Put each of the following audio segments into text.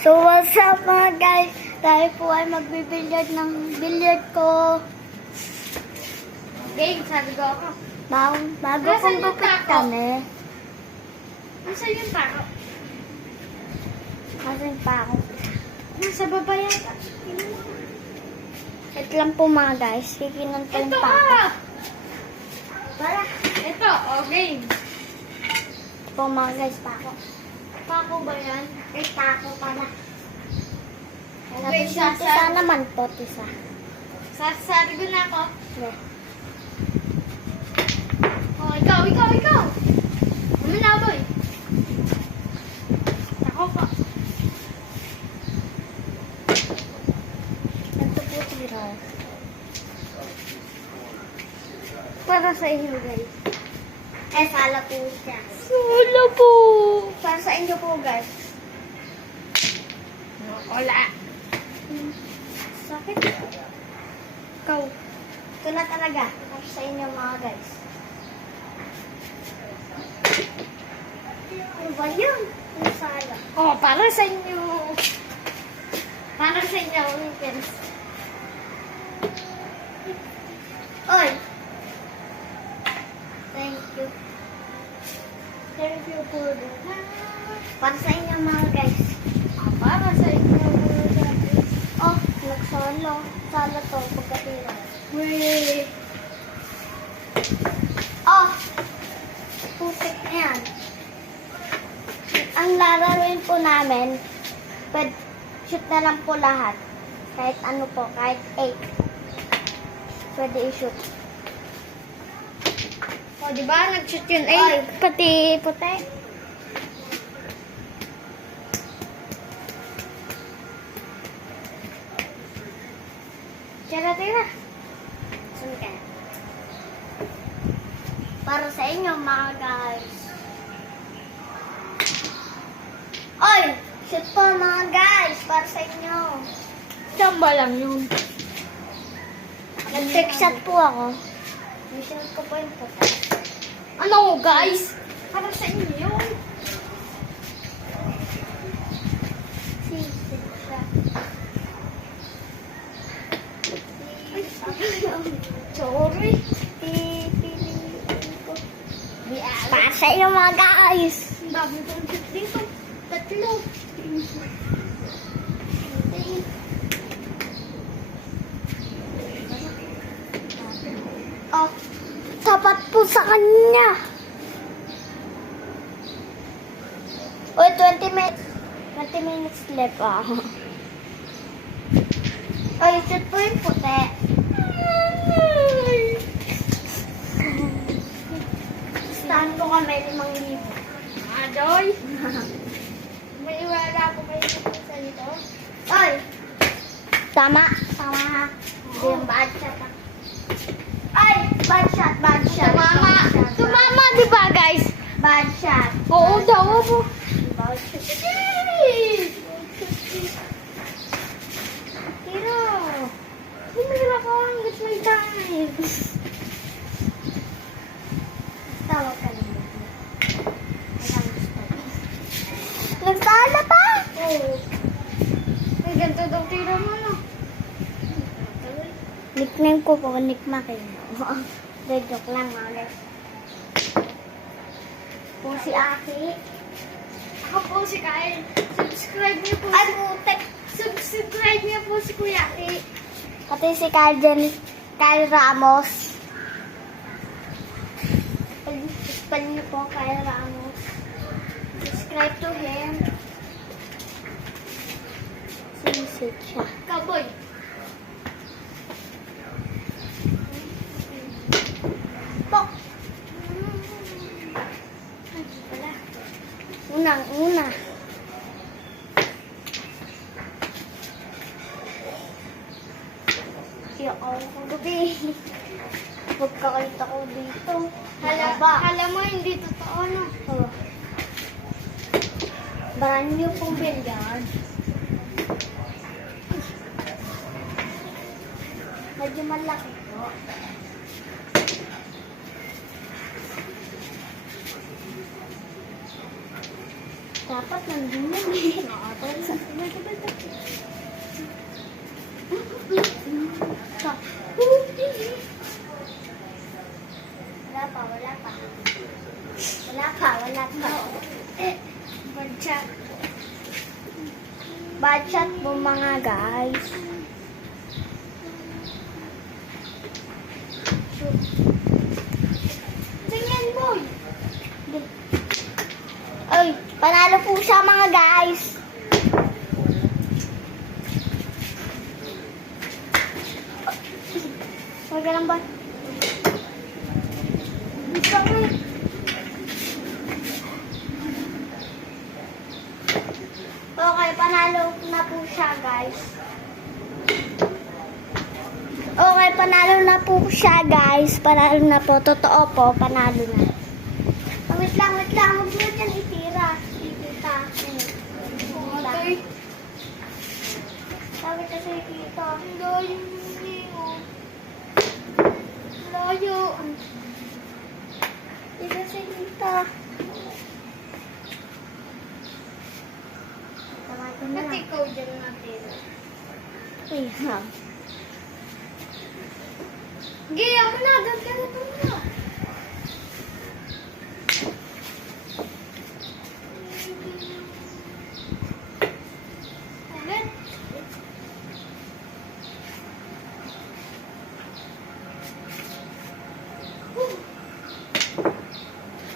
So, what's up mga guys? Tayo po ay magbibilyard ng bilyard ko. Game, sabi ko ako. Bago Nasaan kong yung gupit tako? kami. Nasaan yung taro? Kasi pa ako. Nasa baba yata. Ito lang po mga guys. Kikinan ko yung Ito pako. ah! Para. Ito, oh, game. Ito po mga guys, pako. Pako ba yan? Ay, pako pala. Okay, Tisa naman po, tisa. Sasabi ko na ako. Yeah. Oh, ikaw. Mamala boy. Ako pa. Ito po tira. Para sa inyo guys. Sala po siya. Wala po. Para sa inyo po guys. Wala. Sakit. Ikaw. Ito na talaga. Para sa inyo mga guys. Ano ba yun? Ang sala. Oh, para sa inyo. Para sa inyo, weekends. Oy! Thank you. Thank you for the Para sa inyo mga guys. para sa inyo. Oh, nagsalo. Sala to pagkatira. Wait. Oh! Putik na yan. Ang lalaroin po namin, shoot na lang po lahat. Kahit ano po, kahit 8. Pwede i-shoot. Oh, di ba? Nag-shoot yun. Ay. Pati puti. Tira. Saan ka? Para sa inyo mga guys. Oy! Shoot po mga guys. Para sa inyo. Samba lang yun. Nag-trick shot po ako. Mission ko po yung puta. Ano, guys? Para sa inyo yun. Sorry. Pipiliin ko. Para sa inyo mga guys. Ang dami kong shoot dito. Tatlo. Oh, tapat po sa kanya. Oy, 20 minutes left. Oy, shoot po yung puti. Stand ko kami 5,000. Adoy. May iwala ko kayo sa dito. Oy! Tama ha. Hindi yung bad shot ha. Ay! Bad shot. Tumama, di ba, guys? Bad shot. Oo, daw po. Bad shot. Tira. Bumira ko hanggat may time. Tawag ka lang. Nagsala pa! Oo. May ganito daw tira mo, no? Nickname ko po, Nick Makin. Joke lang mga guys. Po si Aki. Ako po si Kyle. Subscribe niyo po. Ay, putek! Subscribe niyo po si Kuya Ki. Pati si Kyle Ramos. Spell niyo po Kyle Ramos. Subscribe to him. Sinisip siya. Kaboy. Pok! Ay, wala. Unang-una. Siya ako kagabi. Pagkakalit ako dito. Hala mo, hindi totoo, no? Oh. Brand new pong billiard. Medyo malaki po. Dapat nandun yun eh. Bad shot po mga guys. Tingnan, boy. Ay, panalo po siya mga guys. Huwag ka lang ba? Okay, panalo na po siya guys. Okay, panalo na po siya guys. Panalo na po. Totoo po, panalo na. Oh, wait lang. Huwag mo dyan itira. Itita. Okay. Sabi ka sa itita. Layo hindi, oh. Layo. Dito sa itita. Tamatin na Ba't lang. ikaw dyan natin? Wait lang. Gaya mo na, gagawin mo na. Ulit.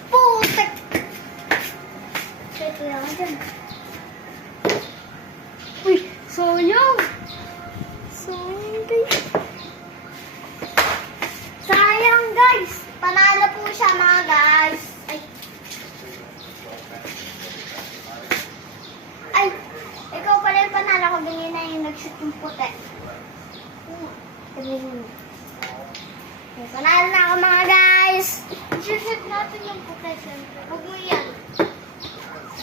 Putek! Ito lang dyan. Uy, sayang. Sayang guys. Sayang guys. Panalo po siya mga guys. Ay, ikaw pala yung panalo ko. Ganyan na yung nag-shoot yung puti. Ganyan yun. Okay, panalo na ako mga guys. Shoot natin yung puti, siyempre. Huwag mo yan.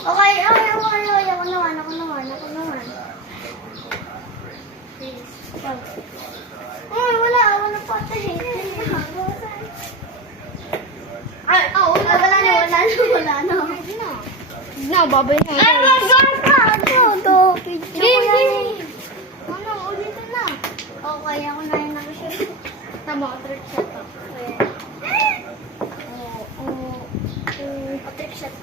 Okay, ako naman. Please. Ay, wala pa tayo. Ay, Wala na. Hindi na. Na, babay na. Ay, maganda! Ito, picture ko yan eh. Ano, ulitin na. Okay, ako na yung nakashoot. Tama, trick shot to. Trick shot.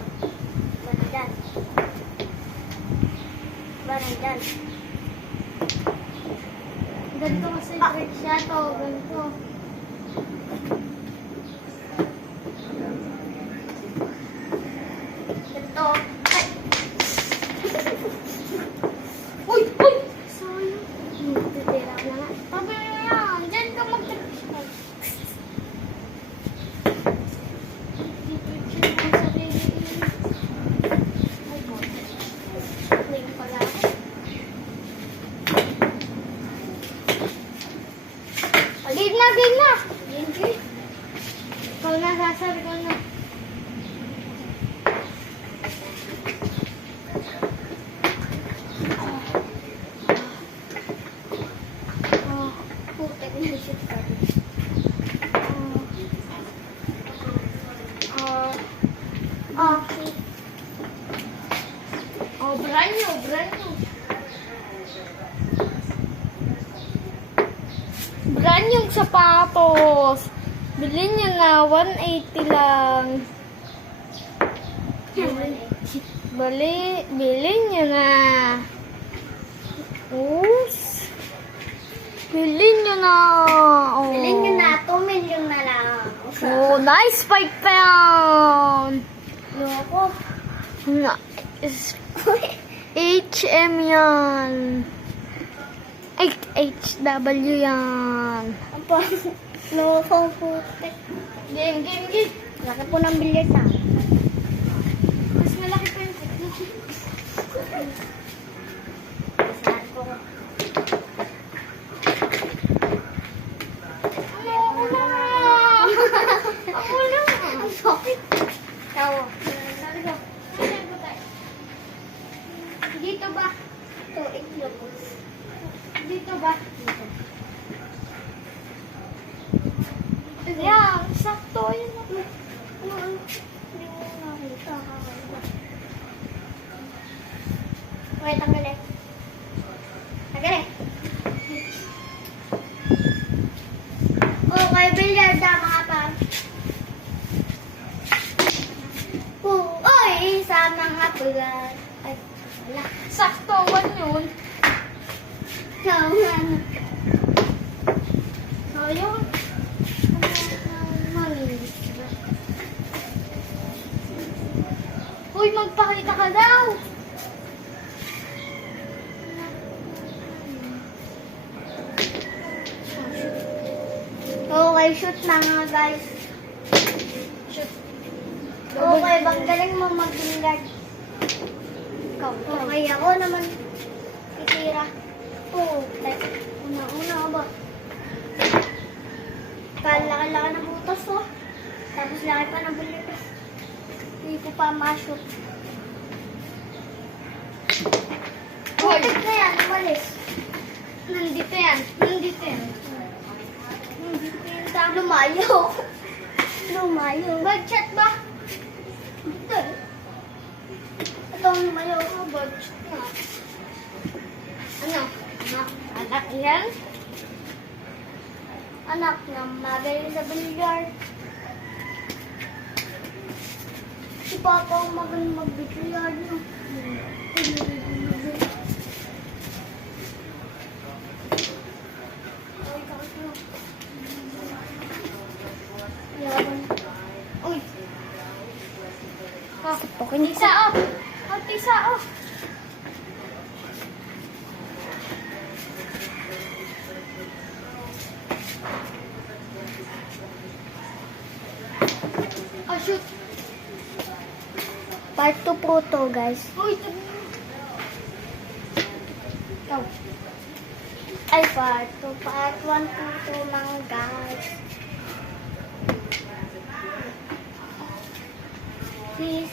Banay dyan. Ganito kasi trick shot to. Ganito. Ito. Ay! Uy! Sayang. Titira ko na nga. Sabi mo yan. Diyan ka mag-trick shot. Trick shot ang sarili. Ay, God. Ngayon pala ako. Game na. Game. Ikaw na, Sasar. Ikaw na. Putek na yung shoot card. Brand new. Brand new sapatos. Bilhin nyo na, 180 lang. Bilhin nyo na. Oops. Bilhin nyo na. Oh. Bilhin nyo na, 2 million na lang. Oh, nice spike pa yan. Loko. HM yan. HW yan. Ang pang loko, putek. Game. Laki po ng bilyet ah. Mas malaki pa yung Saan ko? Ako na. Ang sakit. Tawa. Sabi ko, dito ba? Ito, iklog. Dito ba? Yan, sakto yun. Hindi mo nakita. Okay, tanggalin. Tanggalin. Okay, bilyard na mga pan. Oy, sa mga pulan. Ay, wala. Sakto, 1 yun. Sayang. Sayang. Malinis ba? Uy, magpakita ka daw. Okay, shoot na nga guys. Shoot. Okay, bang galing mo mag-billiard. Ikaw. Okay, ako naman titira. Oo, una ba? Kalaki-laki na butas oh. Tapos laki pa ng billiard. Hindi ko pa ma-shoot. Putik na yan, umalis. Nandito yan. Nandito yan. Hindi ko yung tama. Lumayo. Lumayo. Budget ba? Ito. Ito ang lumayo. Budget na. Ano? Anak yan? Anak na magaling sa billiard. Si Papa ang magaling mag-billiard. No? Yaman. Uy. Oh, Okay, tisa oh. Oh, tisa oh. Oh, shoot. Part 2 po to, guys. Uy, tabi. Ikaw. Ay, part 2. Part 1 po to, mga guys. Please,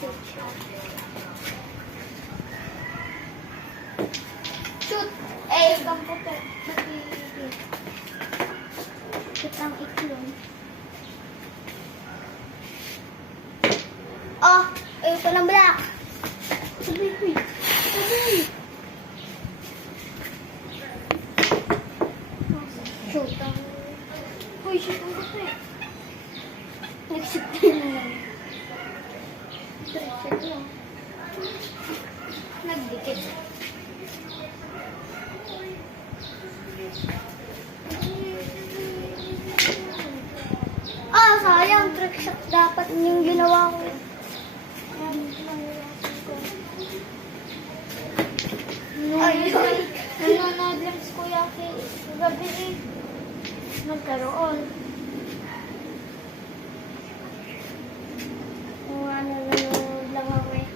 Shoot. eh, ibang po to. Shoot ang iklong. Oh, ito ng black. Sabi. Shoot ang... Uy, shoot ang gusto eh. Nag-shoot din naman. Shoot lang. Nagdikit. Ah, sayang. Trick shot dapat yung ginawa ko. Ayun. Nanonood lang si Kuya Kay. Gabi eh. Nagkaroon. Kung ano, nanonood lang ako eh.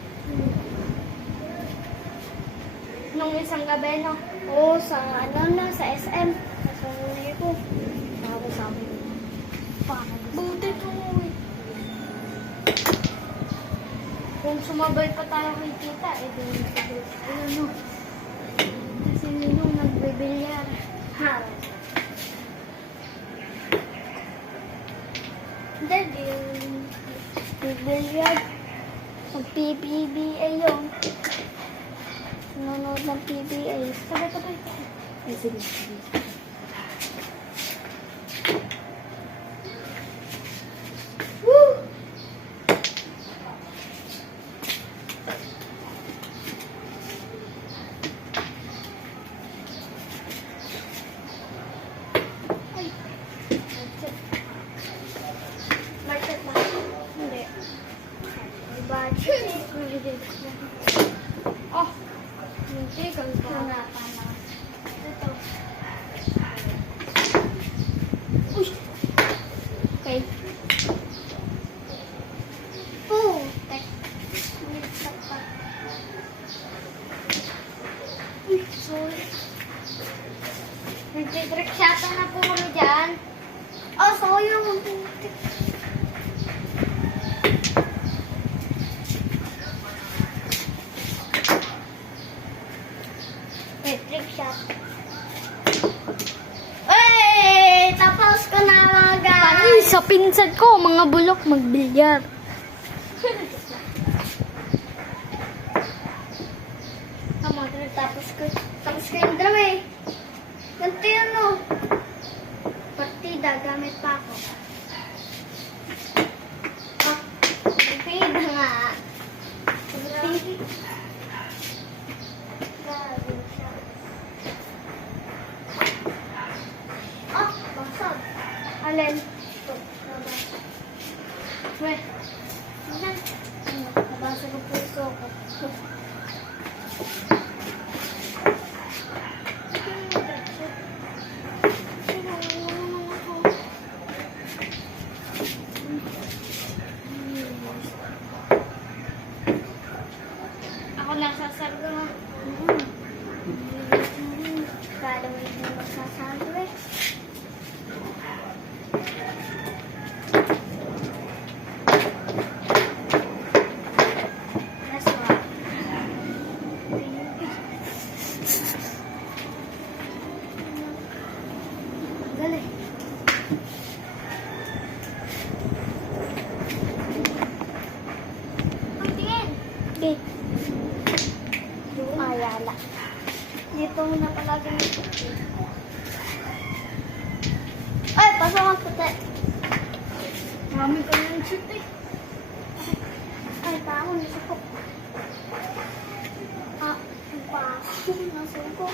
Nung isang gabi, no? Oo, sa ano na, sa SM. Sa huli ko. Tapos sabi ko, Buti to eh. Kung sumabay pa tayo kay tita, eh di ayun no. Kasi nung nagbibilyar. ha? Hindi, bibilyard. Mag-PBA yun. Nanonood ng PBA. Sabay-sabay. Ay, sige, sige. Woo! Ay. Market ba? Hindi. Budget. Oh. Hindi, kami pa. Hanapan lang. Ito. Uy. Okay. Oh, tek. Minsan pa. Uy, sorry. Nagtitrick shot na po kami dyan. Oh, sayang. Ang putik. Trick shot. Hey! Tapos ko na mga guys. Ay, sa pinsan ko, mga bulok magbilyar. Tama, tapos ko yung drum eh. Ganito yun no. Partida, gamit pa ako. Ah, partida nga. Grabe siya. Kala mo hindi magsasabi. That's why. Galing. Ang tingin. Okay. Yung ayala. Dito na palagi ng puti. Ay, pasok ang puti. Marami ka ng shoot eh. Ay, tao, nasuko. Ah, ang paso, nasuko.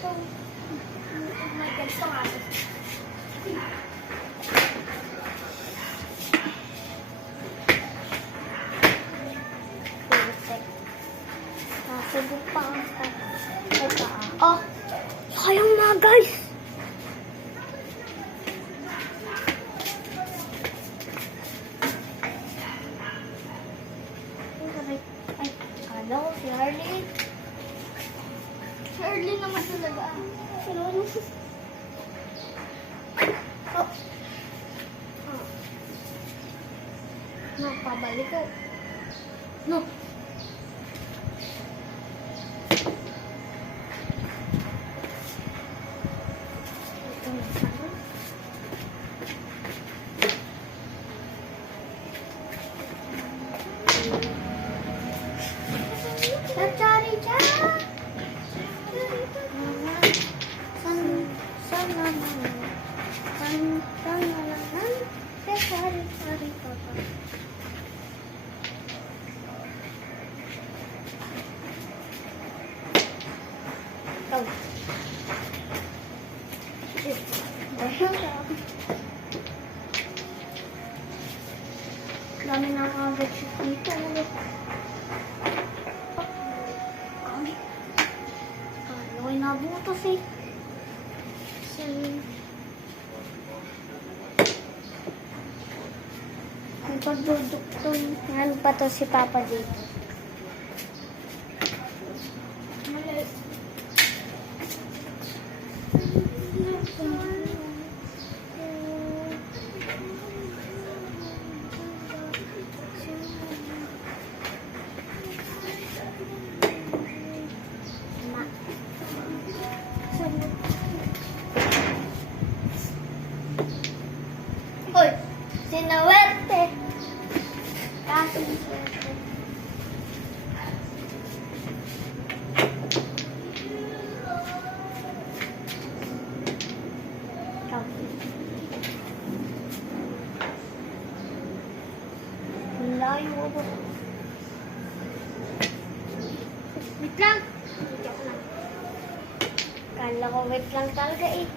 So, oh my God, sa aso. Putek. Nasubok pa ang oh, sayang na guys. Ay, ano, si Harley. Si Early naman talaga. Ano? Oh. No, pabalik ko. No. Ito na sana. Chari cha. Dami na mga bedsheet dito. Kami. Ano ay nabutas eh. Ang pagduduktong. Ano pa to si Papa dito? Mali. Uy, sinawerte. Kasi sinawerte. Layo ako. Wait lang. Kala ko wait lang talaga eh.